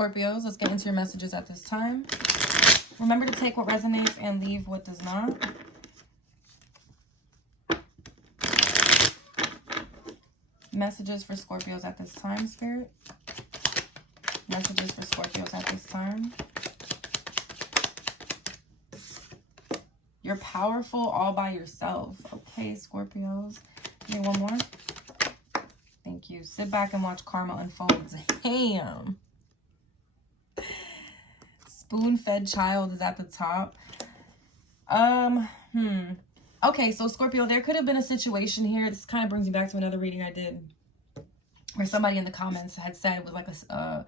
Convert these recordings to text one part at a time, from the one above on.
Scorpios, let's get into your messages at this time. Remember to take what resonates and leave what does not. Messages for Scorpios at this time, Spirit. Messages for Scorpios at this time. You're powerful all by yourself. Okay, Scorpios. Give me one more. Thank you. Sit back and watch karma unfold. Damn. Spoon-fed child is at the top. Okay, so Scorpio, there could have been a situation here. This kind of brings me back to another reading I did where somebody in the comments had said it was like a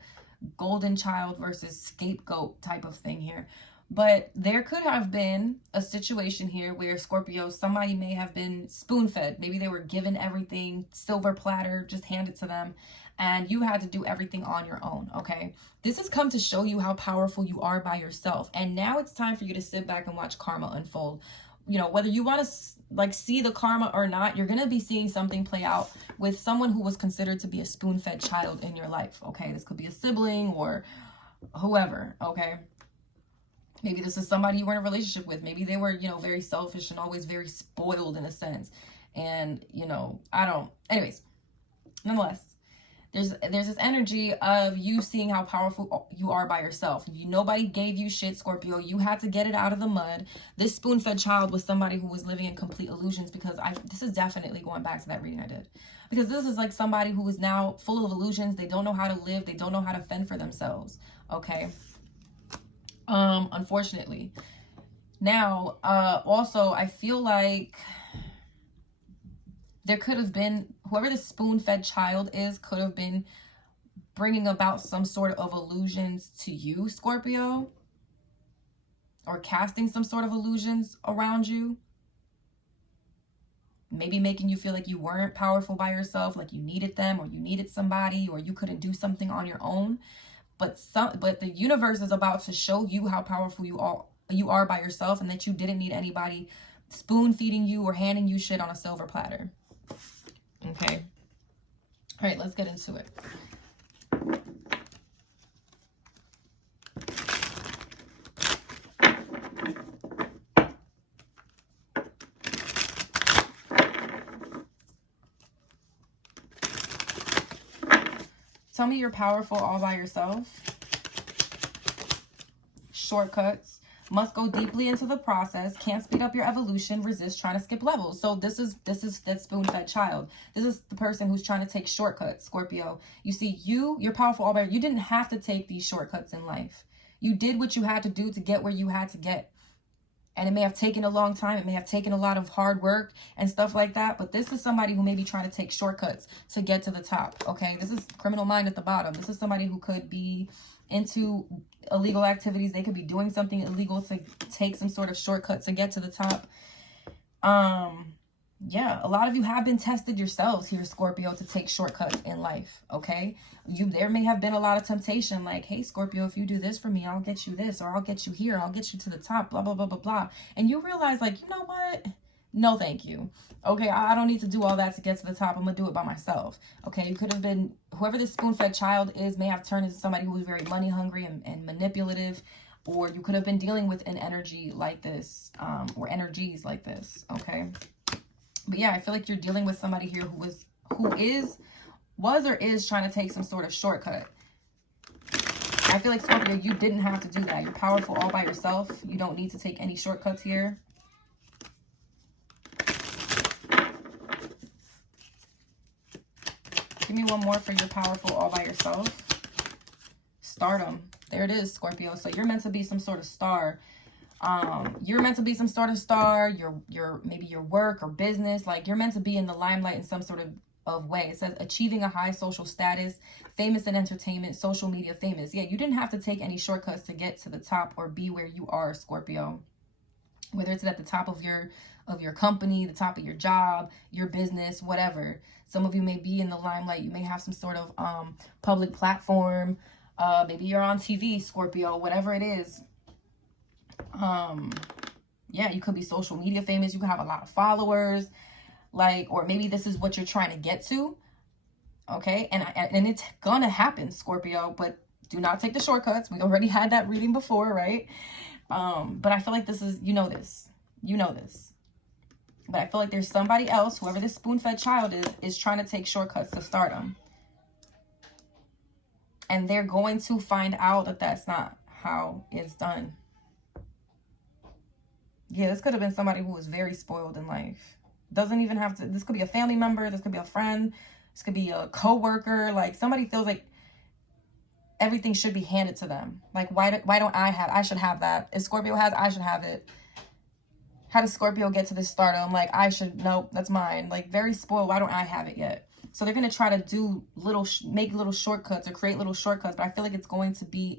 golden child versus scapegoat type of thing here. But there could have been a situation here where Scorpio, somebody may have been spoon-fed. Maybe they were given everything, silver platter, just handed to them. And you had to do everything on your own, okay? This has come to show you how powerful you are by yourself. And now it's time for you to sit back and watch karma unfold. You know, whether you want to like see the karma or not, you're going to be seeing something play out with someone who was considered to be a spoon-fed child in your life, okay? This could be a sibling or whoever, okay? Maybe this is somebody you were in a relationship with. Maybe they were, you know, very selfish and always very spoiled in a sense. And, you know, anyways, nonetheless, there's this energy of you seeing how powerful you are by yourself. Nobody gave you shit, Scorpio. You had to get it out of the mud. This spoon-fed child was somebody who was living in complete illusions, because this is definitely going back to that reading I did. Because this is like somebody who is now full of illusions. They don't know how to live. They don't know how to fend for themselves. Okay. Unfortunately. Now, also, I feel like there could have been, whoever this spoon-fed child is, could have been bringing about some sort of illusions to you, Scorpio, or casting some sort of illusions around you. Maybe making you feel like you weren't powerful by yourself, like you needed them, or you needed somebody, or you couldn't do something on your own. But the universe is about to show you how powerful you are by yourself, and that you didn't need anybody spoon feeding you or handing you shit on a silver platter. Okay. All right, let's get into it. Tell me you're powerful all by yourself. Shortcuts. Must go deeply into the process. Can't speed up your evolution. Resist trying to skip levels. So this is that spoon-fed child. This is the person who's trying to take shortcuts, Scorpio. You see, you're powerful all by yourself. You didn't have to take these shortcuts in life. You did what you had to do to get where you had to get. And it may have taken a long time. It may have taken a lot of hard work and stuff like that. But this is somebody who may be trying to take shortcuts to get to the top. Okay, this is criminal mind at the bottom. This is somebody who could be into illegal activities. They could be doing something illegal to take some sort of shortcut to get to the top. Yeah, a lot of you have been tested yourselves here, Scorpio, to take shortcuts in life, okay? There may have been a lot of temptation, like, hey, Scorpio, if you do this for me, I'll get you this, or I'll get you here, I'll get you to the top, blah, blah, blah, blah, blah. And you realize, like, you know what? No, thank you. Okay, I don't need to do all that to get to the top. I'm going to do it by myself. Okay, you could have been, whoever this spoon-fed child is may have turned into somebody who was very money hungry and manipulative, or you could have been dealing with an energy like this, or energies like this, okay? But yeah, I feel like you're dealing with somebody here who was or is trying to take some sort of shortcut. I feel like, Scorpio, you didn't have to do that. You're powerful all by yourself. You don't need to take any shortcuts here. Give me one more for you're powerful all by yourself. Stardom. There it is, Scorpio. So you're meant to be some sort of star. You're meant to be some sort of star. Maybe your work or business, like you're meant to be in the limelight in some sort of way. It says achieving a high social status, famous in entertainment, social media famous. Yeah, you didn't have to take any shortcuts to get to the top or be where you are, Scorpio. Whether it's at the top of your company, the top of your job, your business, whatever. Some of you may be in the limelight. You may have some sort of public platform. Maybe you're on TV, Scorpio, whatever it is. Yeah, you could be social media famous. You could have a lot of followers, like, or maybe this is what you're trying to get to. Okay. And it's gonna happen, Scorpio, but Do not take the shortcuts. We already had that reading before, right? But I feel like this is, you know this. You know this. But I feel like there's somebody else, whoever this spoon-fed child is trying to take shortcuts to stardom. And they're going to find out that that's not how it's done. Yeah, this could have been somebody who was very spoiled in life. Doesn't even have to, this could be a family member, this could be a friend, this could be a co-worker. Like, somebody feels like everything should be handed to them. Like, why don't I should have that. If Scorpio has, I should have it. How does Scorpio get to this stardom? Like, nope, that's mine. Like, very spoiled. Why don't I have it yet? So they're going to try to do make little shortcuts or create little shortcuts. But I feel like it's going to be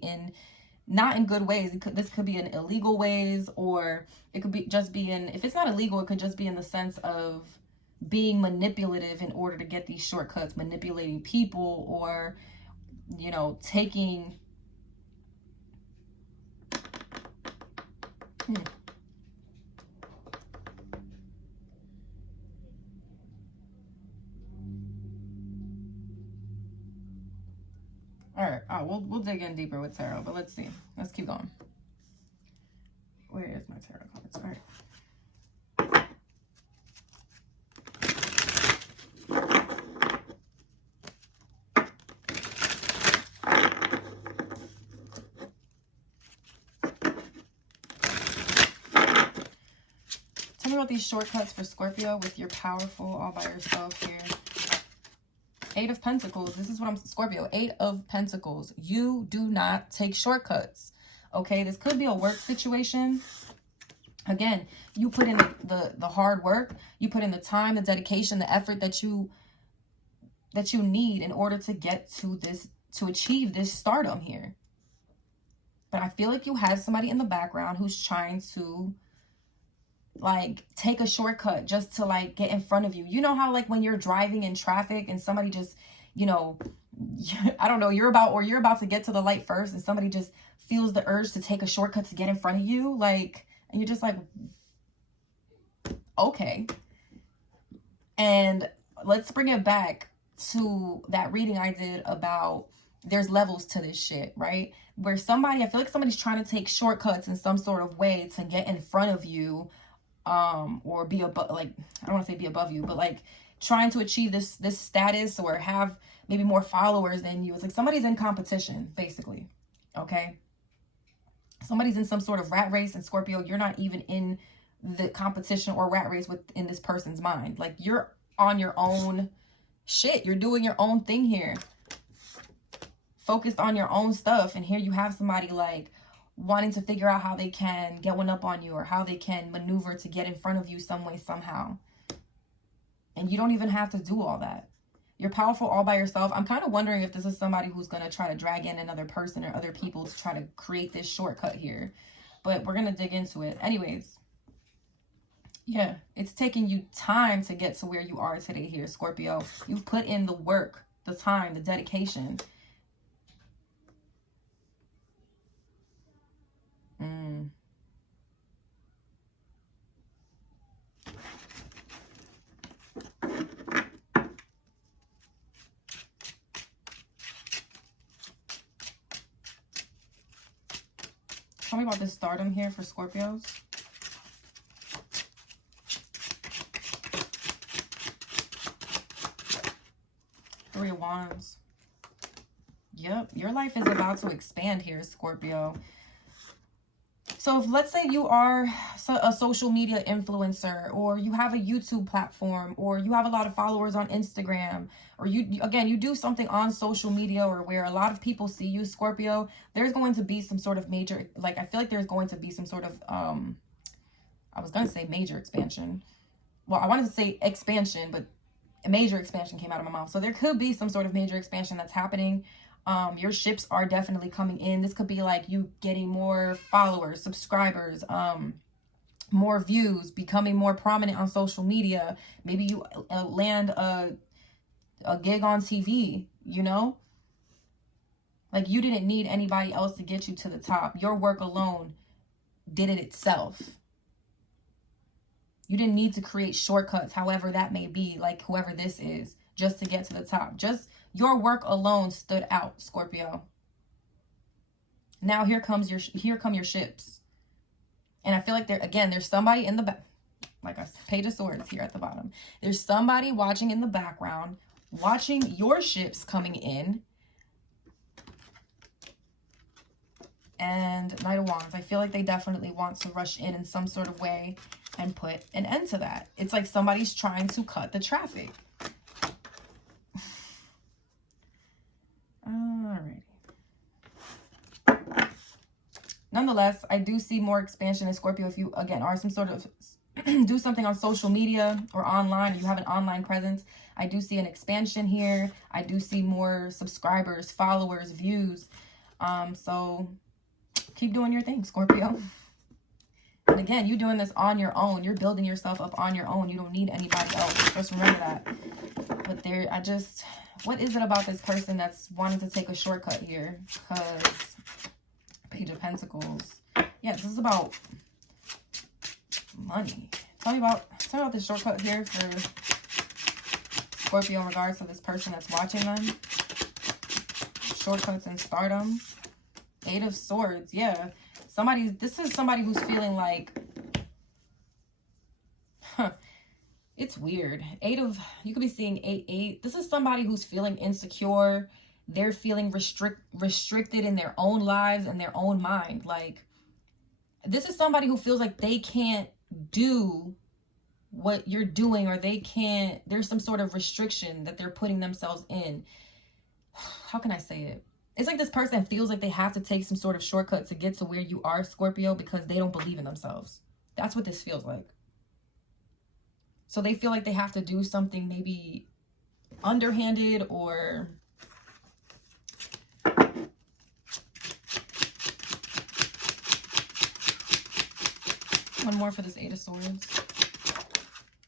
not in good ways. This could be in illegal ways, or it could be just be in, if it's not illegal, it could just be in the sense of being manipulative in order to get these shortcuts, manipulating people, or, you know, taking... All right, we'll dig in deeper with tarot, but let's see. Let's keep going. Where is my tarot cards? All right. Tell me about these shortcuts for Scorpio with your powerful all by yourself here. 8 of Pentacles. This is what I'm... Scorpio, 8 of Pentacles. You do not take shortcuts. Okay, this could be a work situation. Again, you put in the hard work. You put in the time, the dedication, the effort that you need in order to get to this, to achieve this stardom here. But I feel like you have somebody in the background who's trying to, like, take a shortcut just to, like, get in front of you. You know how, like, when you're driving in traffic and somebody just, you know, I don't know, you're about to get to the light first and somebody just feels the urge to take a shortcut to get in front of you, like, and you're just like, okay. And let's bring it back to that reading I did about there's levels to this shit, right? Where somebody, I feel like somebody's trying to take shortcuts in some sort of way to get in front of you, or be above, like, I don't want to say be above you, but like trying to achieve this status or have maybe more followers than you. It's like somebody's in competition, basically. Okay, somebody's in some sort of rat race, and Scorpio, you're not even in the competition or rat race within this person's mind. Like, you're on your own shit, you're doing your own thing here, focused on your own stuff. And here you have somebody like wanting to figure out how they can get one up on you, or how they can maneuver to get in front of you some way, somehow. And you don't even have to do all that. You're powerful all by yourself. I'm kind of wondering if this is somebody who's going to try to drag in another person or other people to try to create this shortcut here. But we're going to dig into it. Anyways, yeah, it's taking you time to get to where you are today here, Scorpio. You've put in the work, the time, the dedication. Tell me about this stardom here for Scorpios. Three of Wands. Yep, your life is about to expand here, Scorpio. So if, let's say you are a social media influencer, or you have a YouTube platform, or you have a lot of followers on Instagram, or you do something on social media, or where a lot of people see you, Scorpio, there's going to be some sort of major, like, I feel like there's going to be some sort of, I was going to say major expansion. Well, I wanted to say expansion, but a major expansion came out of my mouth. So there could be some sort of major expansion that's happening. Your ships are definitely coming in. This could be like you getting more followers, subscribers, more views, becoming more prominent on social media. Maybe you land a gig on TV, you know? Like, you didn't need anybody else to get you to the top. Your work alone did it itself. You didn't need to create shortcuts, however that may be, like whoever this is, just to get to the top. Just your work alone stood out, Scorpio. Now here come your ships. And I feel like there's somebody in the back, like a Page of Swords here at the bottom. There's somebody watching in the background, watching your ships coming in. And Knight of Wands. I feel like they definitely want to rush in some sort of way and put an end to that. It's like somebody's trying to cut the traffic. Alrighty. Nonetheless, I do see more expansion in Scorpio if you, again, are some sort of do something on social media or online, or you have an online presence. I do see an expansion here. I do see more subscribers, followers, views. So keep doing your thing, Scorpio. And again, you're doing this on your own. You're building yourself up on your own. You don't need anybody else. Just remember that. But what is it about this person that's wanting to take a shortcut here? Because Page of Pentacles. Yeah, this is about money. Tell me about this shortcut here for Scorpio in regards to this person that's watching them. Shortcuts and stardom. Eight of Swords. Yeah. This is somebody who's feeling like, it's weird. You could be seeing 8. This is somebody who's feeling insecure. They're feeling restricted in their own lives and their own mind. Like, this is somebody who feels like they can't do what you're doing, or there's some sort of restriction that they're putting themselves in. How can I say it? It's like this person feels like they have to take some sort of shortcut to get to where you are, Scorpio, because they don't believe in themselves. That's what this feels like. So they feel like they have to do something maybe underhanded or one more for this Eight of Swords.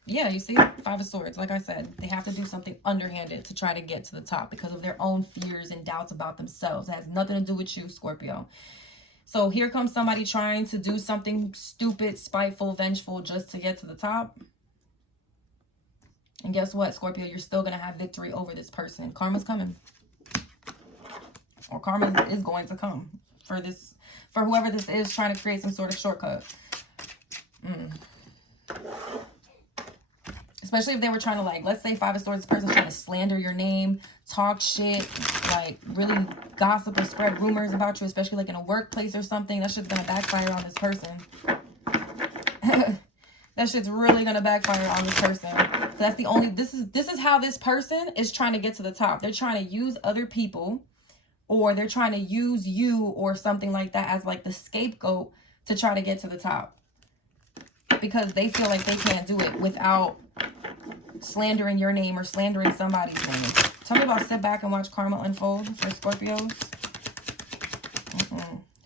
Yeah, you see, Five of Swords. Like I said, they have to do something underhanded to try to get to the top because of their own fears and doubts about themselves. It has nothing to do with you, Scorpio. So here comes somebody trying to do something stupid, spiteful, vengeful just to get to the top. And guess what, Scorpio? You're still going to have victory over this person. Karma's coming. Or karma is going to come for whoever this is trying to create some sort of shortcut. Especially if they were trying to, like, let's say Five of Swords, this person's trying to slander your name, talk shit, like really gossip or spread rumors about you, especially like in a workplace or something. That shit's gonna backfire on this person. That shit's really gonna backfire on this person. So that's the only, this is how this person is trying to get to the top. They're trying to use other people, or they're trying to use you or something like that as like the scapegoat to try to get to the top. Because they feel like they can't do it without slandering your name or slandering somebody's name. Tell me about sit back and watch karma unfold for Scorpios.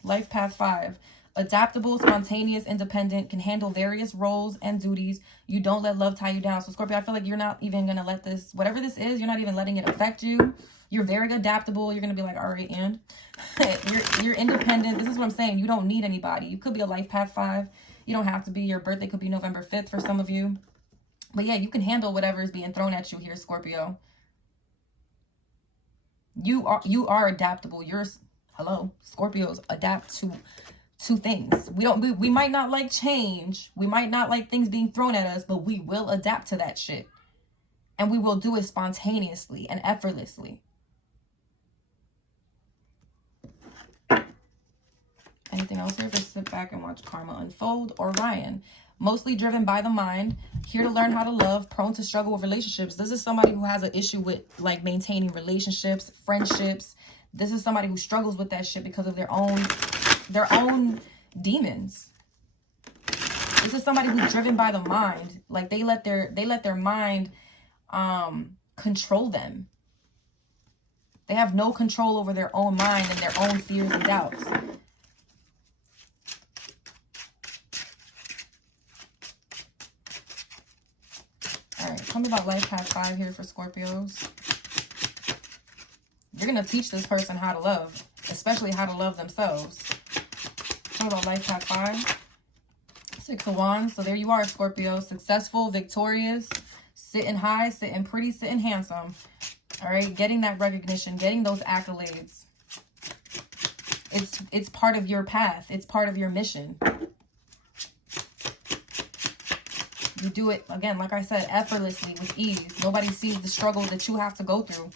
Life path 5. Adaptable, spontaneous, independent, can handle various roles and duties. You don't let love tie you down. So Scorpio, I feel like you're not even going to let this, whatever this is, you're not even letting it affect you. You're very adaptable. You're going to be like, all right, and you're independent. This is what I'm saying. You don't need anybody. You could be a life path 5. You don't have to be. Your birthday could be November 5th for some of you. But yeah, you can handle whatever is being thrown at you here, Scorpio. You are adaptable. Scorpios adapt to things. We might not like change. We might not like things being thrown at us, but we will adapt to that shit. And we will do it spontaneously and effortlessly. Anything else here? Just sit back and watch karma unfold. Orion. Mostly driven by the mind, here to learn how to love, prone to struggle with relationships. This is somebody who has an issue with like maintaining relationships, friendships. This is somebody who struggles with that shit because of their own demons. This is somebody who's driven by the mind. Like they let their mind control them. They have no control over their own mind and their own fears and doubts. Tell me about life path 5 here for Scorpios. You're going to teach this person how to love, especially how to love themselves. Tell me about life path 5. 6 of Wands. So there you are, Scorpio. Successful, victorious, sitting high, sitting pretty, sitting handsome. All right, getting that recognition, getting those accolades. It's part of your path. It's part of your mission. You do it, again, like I said, effortlessly, with ease. Nobody sees the struggle that you have to go through.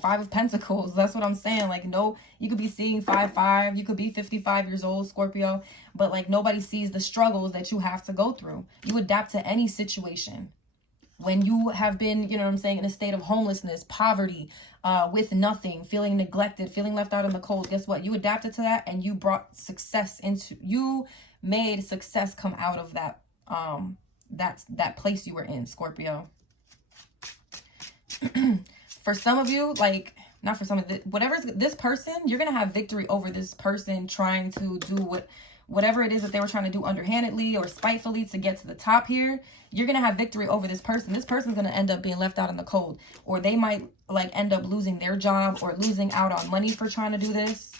Five of Pentacles. That's what I'm saying. Like, no, you could be seeing 5-5. You could be 55 years old, Scorpio. But, like, nobody sees the struggles that you have to go through. You adapt to any situation. When you have been, you know what I'm saying, in a state of homelessness, poverty, with nothing, feeling neglected, feeling left out in the cold, guess what? You adapted to that and you brought success into, you made success come out of that, that place you were in, Scorpio. For some of you, like, not for some of the, whatever's this person, you're going to have victory over this person trying to do whatever it is that they were trying to do underhandedly or spitefully to get to the top here. You're going to have victory over this person. This person's going to end up being left out in the cold, or they might, like, end up losing their job or losing out on money for trying to do this.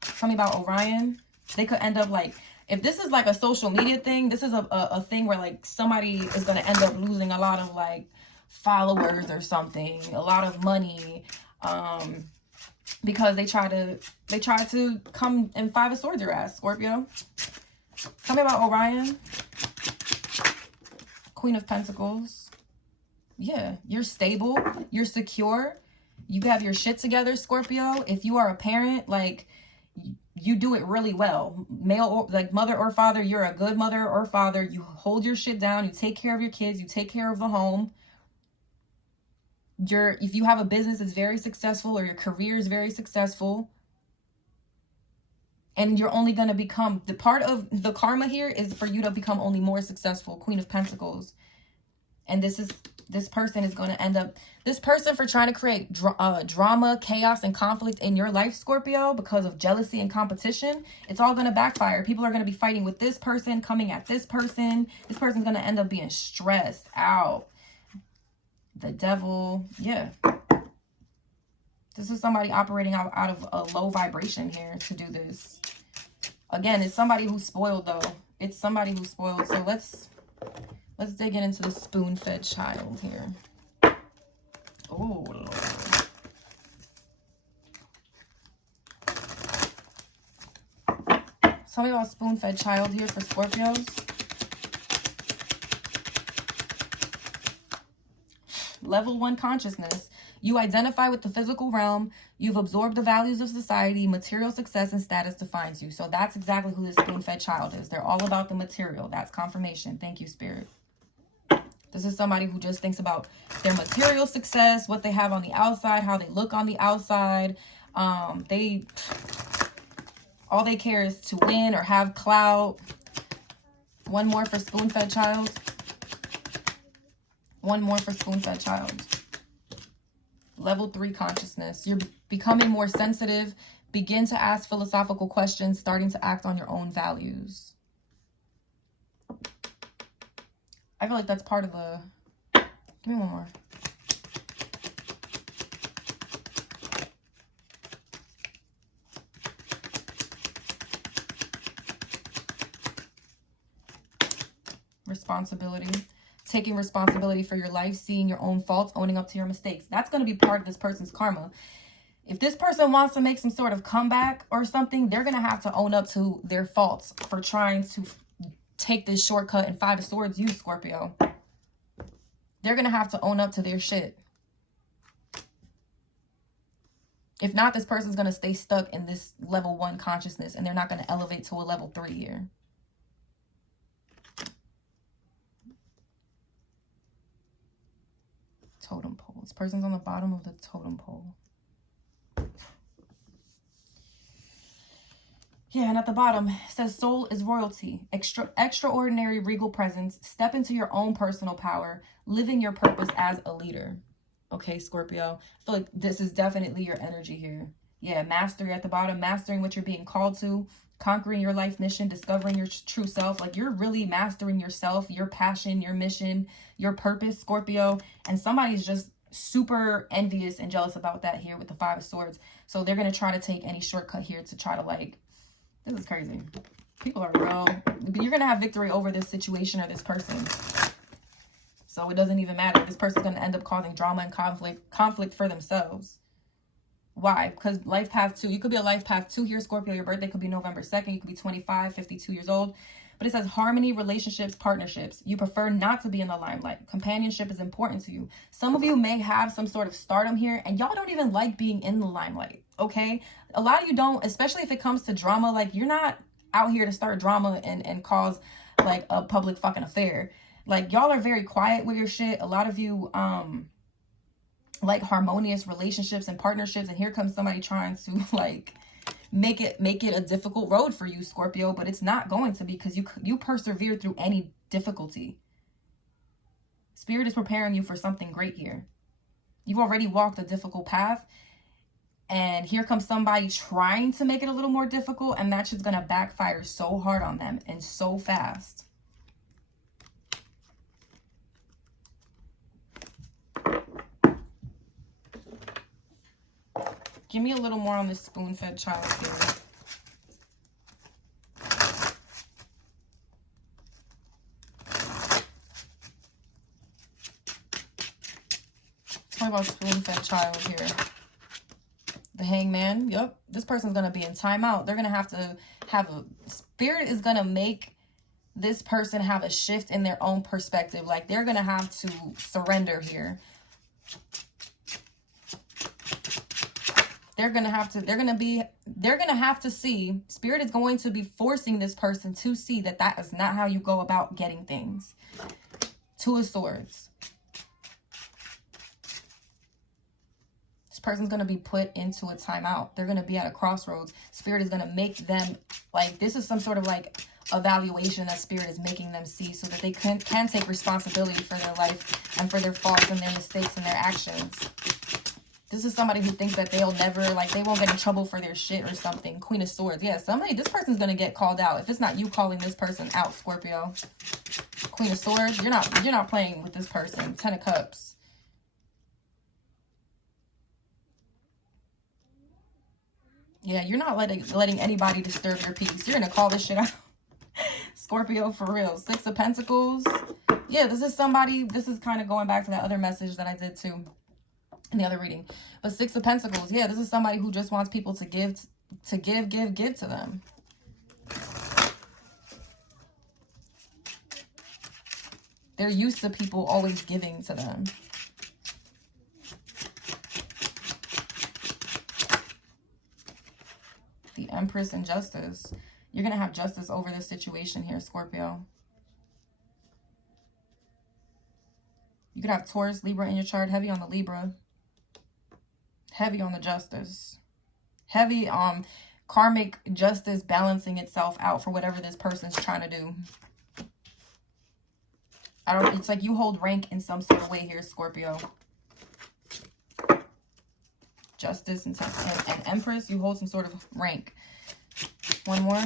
Tell me about Orion. They could end up, like, if this is like a social media thing, this is a thing where, like, somebody is going to end up losing a lot of, like, followers or something, a lot of money, because they try to come and Five of Swords your ass, Scorpio. Tell me about Orion. Queen of Pentacles. Yeah, you're stable, you're secure, you have your shit together, Scorpio. If you are a parent, like, you do it really well. Male, or, like, mother or father, you're a good mother or father. You hold your shit down, you take care of your kids, you take care of the home. If you have a business that's very successful, or your career is very successful, and you're only going to become, the part of the karma here is for you to become only more successful, Queen of Pentacles. And this person is going to end up, this person, for trying to create drama, chaos, and conflict in your life, Scorpio, because of jealousy and competition, it's all going to backfire. People are going to be fighting with this person, coming at this person. This person's going to end up being stressed out. The Devil. Yeah. This is somebody operating out of a low vibration here to do this. Again, it's somebody who's spoiled, though. It's somebody who's spoiled. So let's dig into the spoon-fed child here. Oh, Lord. Tell me about spoon-fed child here for Scorpios. Level 1 consciousness. You identify with the physical realm. You've absorbed the values of society. Material success and status defines you. So that's exactly who this spoon-fed child is. They're all about the material. That's confirmation. Thank you, Spirit. This is somebody who just thinks about their material success, what they have on the outside, how they look on the outside. All they care is to win or have clout. One more for spoon-fed child. One more for spoon-fed child. Level 3 consciousness. You're becoming more sensitive. Begin to ask philosophical questions, starting to act on your own values. I feel like that's part of the... Give me one more. Responsibility. Taking responsibility for your life, seeing your own faults, owning up to your mistakes. That's going to be part of this person's karma. If this person wants to make some sort of comeback or something, they're going to have to own up to their faults for trying to take this shortcut and Five of Swords you, Scorpio. They're going to have to own up to their shit. If not, this person's going to stay stuck in this level 1 consciousness, and they're not going to elevate to a level 3 here. Totem pole. This person's on the bottom of the totem pole. Yeah, and at the bottom it says soul is royalty, extraordinary regal presence, step into your own personal power, living your purpose as a leader. Okay, Scorpio, I feel like this is definitely your energy here. Yeah, mastery at the bottom, mastering what you're being called to, conquering your life mission, discovering your true self. Like, you're really mastering yourself, your passion, your mission, your purpose, Scorpio. And somebody's just super envious and jealous about that here with the Five of Swords. So they're going to try to take any shortcut here to try to, like, this is crazy. People are real. You're going to have victory over this situation or this person. So it doesn't even matter. This person's going to end up causing drama and conflict for themselves. Why? Because life path 2. You could be a life path 2 here, Scorpio. Your birthday could be November 2nd. You could be 25, 52 years old. But it says harmony, relationships, partnerships. You prefer not to be in the limelight. Companionship is important to you. Some of you may have some sort of stardom here, and y'all don't even like being in the limelight, okay? A lot of you don't, especially if it comes to drama. Like, you're not out here to start drama and cause, like, a public fucking affair. Like, y'all are very quiet with your shit. A lot of you, like harmonious relationships and partnerships. And here comes somebody trying to, like, make it a difficult road for you, Scorpio, but it's not going to be, because you persevere through any difficulty. Spirit is preparing you for something great here. You've already walked a difficult path, and here comes somebody trying to make it a little more difficult, and that shit's gonna backfire so hard on them and so fast. Give me a little more on this spoon-fed child here. Talk about spoon-fed child here. The Hangman. Yep. This person's going to be in timeout. They're going to have a... Spirit is going to make this person have a shift in their own perspective. Like, they're going to have to surrender here. They're going to have to see, Spirit is going to be forcing this person to see that that is not how you go about getting things. Two of Swords. This person's going to be put into a timeout. They're going to be at a crossroads. Spirit is going to make them, like, this is some sort of, like, evaluation that Spirit is making them see, so that they can take responsibility for their life and for their faults and their mistakes and their actions. This is somebody who thinks that they'll never, like, they won't get in trouble for their shit or something. Queen of Swords. Yeah, this person's going to get called out. If it's not you calling this person out, Scorpio. Queen of Swords. You're not playing with this person. 10 of Cups. Yeah, you're not letting anybody disturb your peace. You're going to call this shit out. Scorpio, for real. 6 of Pentacles. Yeah, this is kind of going back to that other message that I did too in the other reading. But 6 of Pentacles, yeah, this is somebody who just wants people to give to them. They're used to people always giving to them. The Empress and Justice. You're going to have justice over this situation here, Scorpio. You could have Taurus, Libra in your chart. Heavy on the Libra. Heavy on the Justice. Heavy on karmic justice balancing itself out for whatever this person's trying to do. It's like you hold rank in some sort of way here, Scorpio. Justice and Empress, you hold some sort of rank. One more.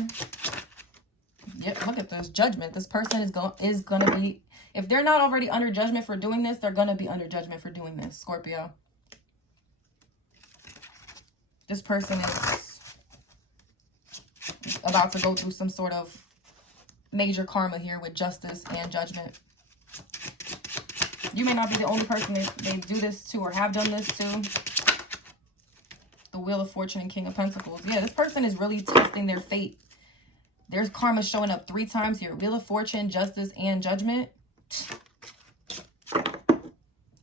Yep, look at this. Judgment. This person is going to be, if they're not already under judgment for doing this, they're going to be under judgment for doing this, Scorpio. This person is about to go through some sort of major karma here with justice and judgment. You may not be the only person they do this to or have done this to. The Wheel of Fortune and King of Pentacles. Yeah, this person is really testing their fate. There's karma showing up 3 times here. Wheel of Fortune, Justice, and Judgment.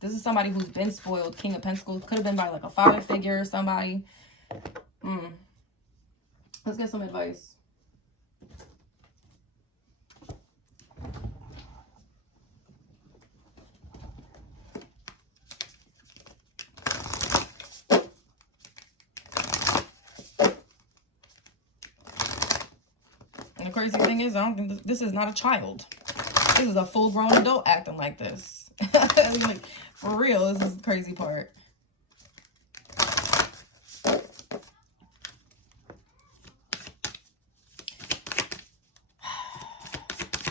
This is somebody who's been spoiled. King of Pentacles. Could have been by like a father figure or somebody. Let's get some advice. And the crazy thing is, I don't think this is not a child. This is a full-grown adult acting like this. Like, for real, this is the crazy part.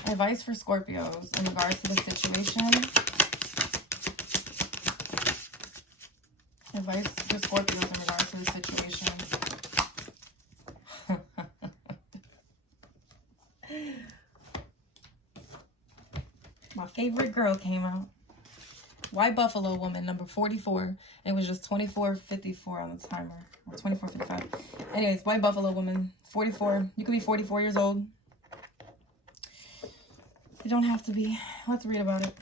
Advice for Scorpios in regards to the situation. Advice for Scorpios in regards to the situation. My favorite girl came out. White Buffalo woman, number 44. It was just 24:54 on the timer. Or 24:55. Anyways, White Buffalo woman, 44. You could be 44 years old. You don't have to be. Let's read about it.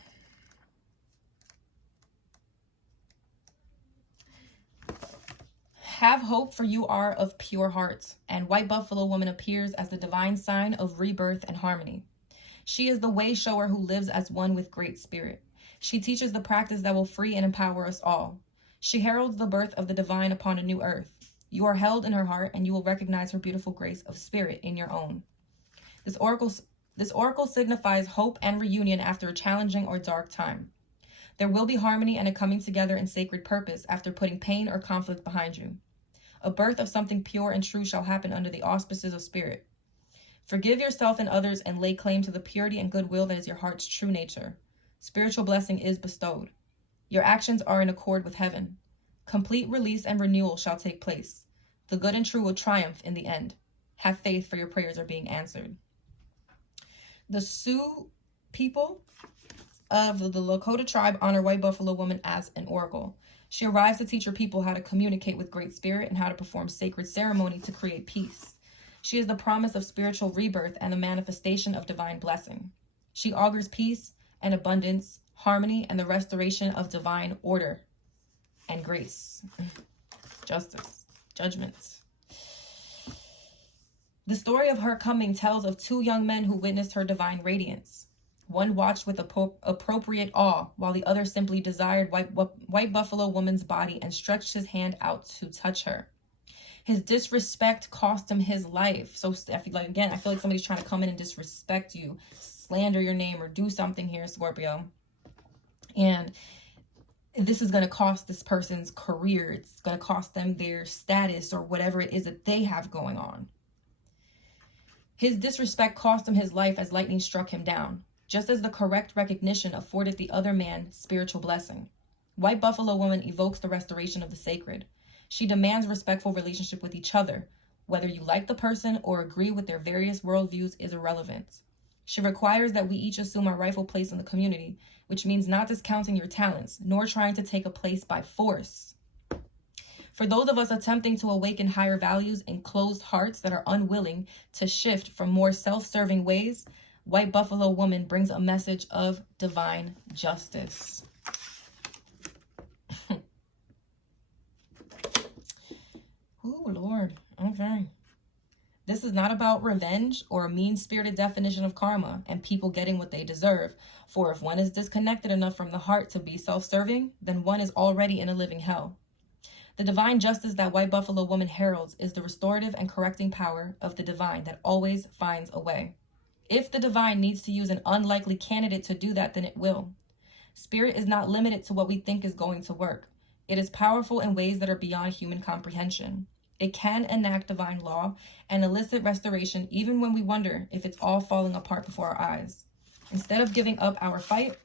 Have hope, for you are of pure heart. And White Buffalo woman appears as the divine sign of rebirth and harmony. She is the way shower who lives as one with Great Spirit. She teaches the practice that will free and empower us all. She heralds the birth of the divine upon a new earth. You are held in her heart, and you will recognize her beautiful grace of spirit in your own. This oracle signifies hope and reunion after a challenging or dark time. There will be harmony and a coming together in sacred purpose after putting pain or conflict behind you. A birth of something pure and true shall happen under the auspices of spirit. Forgive yourself and others and lay claim to the purity and goodwill that is your heart's true nature. Spiritual blessing is bestowed. Your actions are in accord with heaven. Complete release and renewal shall take place. The good and true will triumph in the end. Have faith, for your prayers are being answered. The Sioux people of the Lakota tribe honor White Buffalo woman as an oracle. She arrives to teach her people how to communicate with Great Spirit and how to perform sacred ceremony to create peace. She is the promise of spiritual rebirth and the manifestation of divine blessing. She augurs peace and abundance, harmony, and the restoration of divine order and grace, justice, judgments. The story of her coming tells of two young men who witnessed her divine radiance. One watched with appropriate awe, while the other simply desired White Buffalo woman's body and stretched his hand out to touch her. His disrespect cost him his life. So I feel like somebody's trying to come in and disrespect you, slander your name, or do something here, Scorpio. And this is going to cost this person's career. It's going to cost them their status or whatever it is that they have going on. His disrespect cost him his life as lightning struck him down, just as the correct recognition afforded the other man spiritual blessing. White Buffalo woman evokes the restoration of the sacred. She demands respectful relationship with each other. Whether you like the person or agree with their various worldviews is irrelevant. She requires that we each assume our rightful place in the community, which means not discounting your talents, nor trying to take a place by force. For those of us attempting to awaken higher values in closed hearts that are unwilling to shift from more self-serving ways, White Buffalo woman brings a message of divine justice. Oh, Lord. Okay. This is not about revenge or a mean-spirited definition of karma and people getting what they deserve. For if one is disconnected enough from the heart to be self-serving, then one is already in a living hell. The divine justice that White Buffalo woman heralds is the restorative and correcting power of the divine that always finds a way. If the divine needs to use an unlikely candidate to do that, then it will. Spirit is not limited to what we think is going to work. It is powerful in ways that are beyond human comprehension. It can enact divine law and elicit restoration even when we wonder if it's all falling apart before our eyes. Instead of giving up our fight,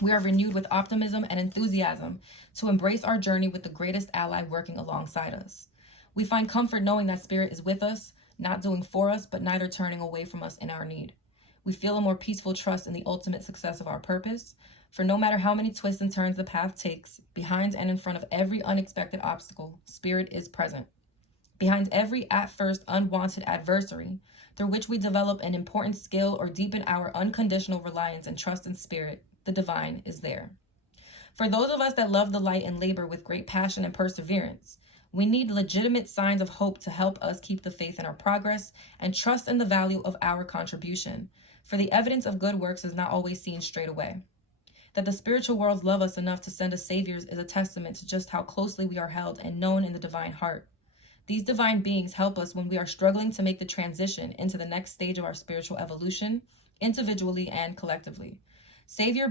we are renewed with optimism and enthusiasm to embrace our journey with the greatest ally working alongside us. We find comfort knowing that Spirit is with us, not doing for us, but neither turning away from us in our need. We feel a more peaceful trust in the ultimate success of our purpose, for no matter how many twists and turns the path takes, behind and in front of every unexpected obstacle, Spirit is present. Behind every at first unwanted adversary, through which we develop an important skill or deepen our unconditional reliance and trust in Spirit, the divine is there. For those of us that love the light and labor with great passion and perseverance, we need legitimate signs of hope to help us keep the faith in our progress and trust in the value of our contribution, for the evidence of good works is not always seen straight away. That the spiritual worlds love us enough to send us saviors is a testament to just how closely we are held and known in the divine heart. These divine beings help us when we are struggling to make the transition into the next stage of our spiritual evolution, individually and collectively. Savior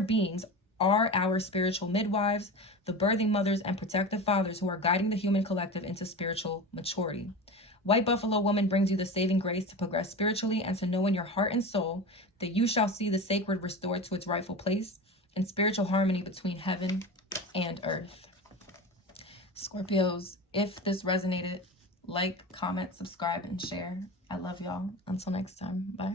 beings are our spiritual midwives, the birthing mothers and protective fathers who are guiding the human collective into spiritual maturity. White Buffalo woman brings you the saving grace to progress spiritually and to know in your heart and soul that you shall see the sacred restored to its rightful place in spiritual harmony between heaven and earth. Scorpios, if this resonated, like, comment, subscribe, and share. I love y'all. Until next time. Bye.